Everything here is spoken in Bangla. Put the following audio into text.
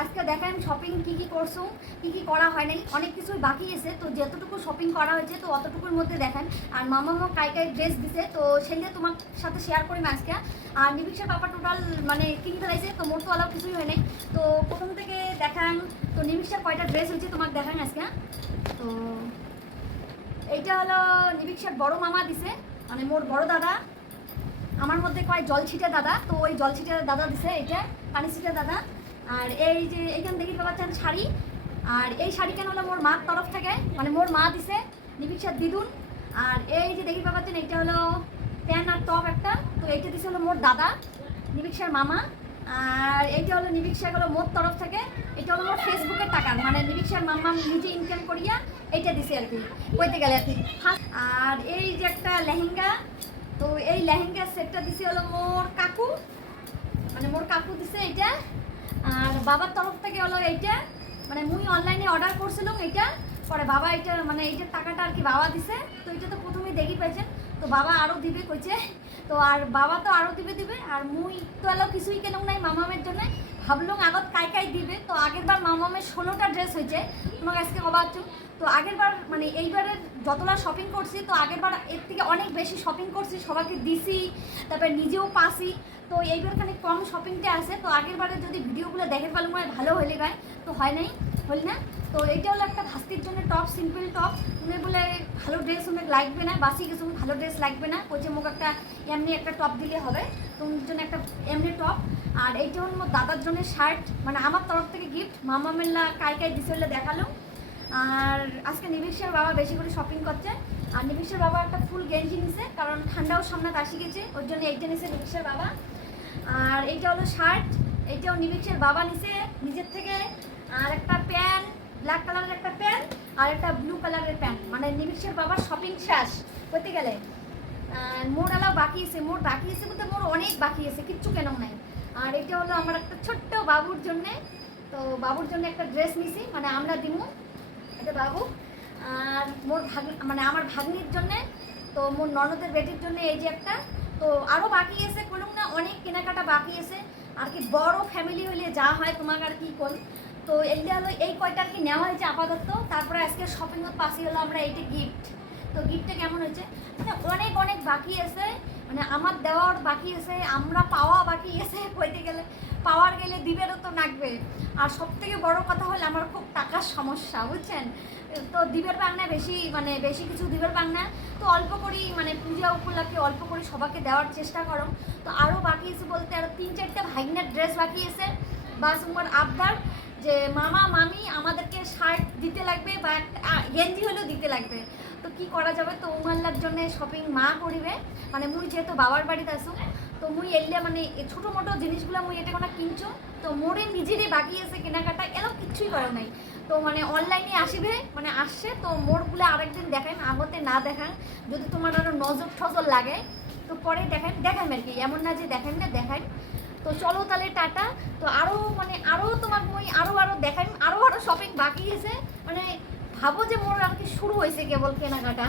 আজকে দেখেন শপিং কি কি করছ, কি কি করা হয় নাই, অনেক কিছুই বাকি আছে, তো যতটুকু শপিং করা হয়েছে, তো অতটুকুর মধ্যে দেখেন। আর মামা মামা কাই কাই ড্রেস দিছে, তো সেগুলো তোমার সাথে শেয়ার করি আজকে। আর নিবিক্ষার পাপা টোটাল মানে কিনে ফেলাইছে, তো মোট তো আলাপ কিছুই হয় নাই। তো প্রথম থেকে দেখান, তো নিবিক্ষার কয়টা ড্রেস হয়েছে তোমাকে দেখান আজকে। তো এইটা হলো নিবিক্ষার বড় মামা দিছে মানে মোর বড় দাদা। আমার মধ্যে কয় জল ছিটে দাদা, তো ওই জল ছিটে দাদা দিছে, এইটা পানি ছিটে দাদা। আর এই যে এইখান দেখি পাচ্ছেন শাড়ি। আর এই শাড়ি কেন হলো মোর মার তরফ থেকে? মানে মোর মা দিছে নিবিক্ষার দিদুন। আর এই যে দেখি পাচ্ছেন, এইটা হলো প্যান্ট আর টপ একটা। তো এইটা দিছে হলো মোর দাদা নিবিক্ষার মামা। আর এইটা হলো নিবিক্ষা হলো মোর তরফ থেকে। এটা হলো মোর ফেসবুকের টাকা মানে নিবিক্ষার মাম্মা নিজে ইনকাম করিয়া এইটা দিছে আর কি, কইতে গেলে আর কি। আর এই যে একটা লেহেঙ্গা, তো এই লেহেঙ্গার সেটটা দিছে হলো মোর কাকু। মানে মোর কাকু দিছে এইটা। আর বাবার তরফ থেকে হলো এইটা মানে মুই অনলাইনে অর্ডার করছিলাম এইটা, পরে বাবা এটা মানে এইটার টাকাটা আর কি বাবা দিছে, তো এটা তো প্রথমেই দেখি পাইছেন, তো বাবা আরও দিবে কইছে, তো আর বাবা তো আরও দিবে দিবে, আর মুই তো এলো কিছুই কেন নাই মামামের জন্য ভাবলাম আগত কাই কাই দিবে, তো আগের বার মামামের ষোলোটা ড্রেস হয়েছে, তোমাকে আজকে হচ্ছু তো আগের বার মানে এইবারের যতটা শপিং করছি, তো আগের বার এর থেকে অনেক বেশি শপিং করছি, সবাইকে দিছি, তারপরে নিজেও পাসি। তো এইবার খানিক কম শপিংটা আছে, তো আগের বারে যদি ভিডিওগুলো দেখে পেলাম হয় ভালো হলে গায়। তো হয় নাই হল না। তো এইটা হলো একটা ভাস্তির জন্য টপ সিম্পল টপ উনি বলে ভালো ড্রেস উনি লাগবে না, বাসি কিছু ভালো ড্রেস লাগবে না। বলছে মুখ একটা এমনি একটা টপ দিলে হবে। তো জন্য একটা এমনি টপ আর এইটা হলো দাদার জন্য শার্ট মানে আমার তরফ থেকে গিফট মামা মেল্লা কাই কাই দিছে দেখাল। আর আজকে নিবিশের বাবা বেশি করে শপিং করছে। আর নিবিশের বাবা একটা ফুল গেঞ্জি নিছে, কারণ ঠান্ডাও সামনে আসি গেছে, ওর জন্য এইটা নিছে নিবিশের বাবা। আর এইটা হলো শার্ট এইটাও নিবিশের বাবা নিছে নিজের থেকে। আর একটা প্যান্ট ব্ল্যাক কালারের একটা প্যান্ট, আর একটা ব্লু কালারের প্যান্ট। মানে নিবিশের বাবার শপিং শেষ করতে গেলে। মোর আলাও বাকি আছে, মোর বাকি আছে বলতে মোর অনেক বাকি আছে, কিচ্ছু কেন নাই। আর এটা হলো আমার একটা ছোট্ট বাবুর জন্যে। তো বাবুর জন্য একটা ড্রেস নিছি মানে আমরা দিমু, এটা বাবু। আর মোর ভাগ মানে আমার ভাগ্নির জন্যে, তো মোর ননদের বেটির জন্য এই যে একটা। তো আরও বাকি এসে কোনো না, অনেক কেনাকাটা বাকি এসে আর কি বড় ফ্যামিলি হলে যা হয়, তোমাকে আর কি করি তো এইটা হলো, এই কয়টা আর কি নেওয়া হয়েছে আপাতত, তারপরে আজকে শপিংয়ের পাশে হলো আমরা, এইটা গিফট তো গিফটটা কেমন হয়েছে? মানে অনেক অনেক বাকি আছে। মানে আমার দেওয়ার বাকি আছে, আমরা পাওয়া বাকি আছে কইতে গেলে। পাওয়ার গেলে দিবেরও তো নাকবে আর সব থেকে বড় কথা হলো আমার খুব টাকার সমস্যা, বুঝছেন? তো দিবের বাংলা বেশি মানে বেশি কিছু দিবের বাংলা তো অল্প করেই মানে পূজা উপলক্ষে অল্প করে সবাইকে দেওয়ার চেষ্টা করো। তো আরও বাকি আছে বলতে আরও তিন, চারটে ভাইগনার ড্রেস বাকি আছে। বাস তোমার আবদার যে, মামা, মামি আমাদেরকে শার্ট দিতে লাগবে বা গেঞ্জি হলেও দিতে লাগবে। তো কি করা যাবে? তো উমাল্লার জন্য শপিং মা করিবে। মানে মুই যেহেতু বাবার বাড়িতে আসুন তো মুই এলে মানে ছোটো মোটো জিনিসগুলো মুই এটা কোনো কিনছো? তো মোরে নিজেরই বাকি আছে কেনাকাটা এরকম কিচ্ছুই করা নাই। তো মানে অনলাইনে আসিবে মানে আসছে, তো মোরগুলো আরেকদিন দেখান আগতে না দেখান যদি তোমার আরও নজর টজর লাগে, তো পরে দেখেন দেখান আর কি। এমন না যে দেখেন না দেখান তো চলো তাহলে টাটা। তো আরও মানে আরও তোমার মই আরও আরও দেখাই আরও আরও শপিং বাকি আছে মানে ভাবো যে মোর আর কি শুরু হয়েছে কেবল কেনাকাটা।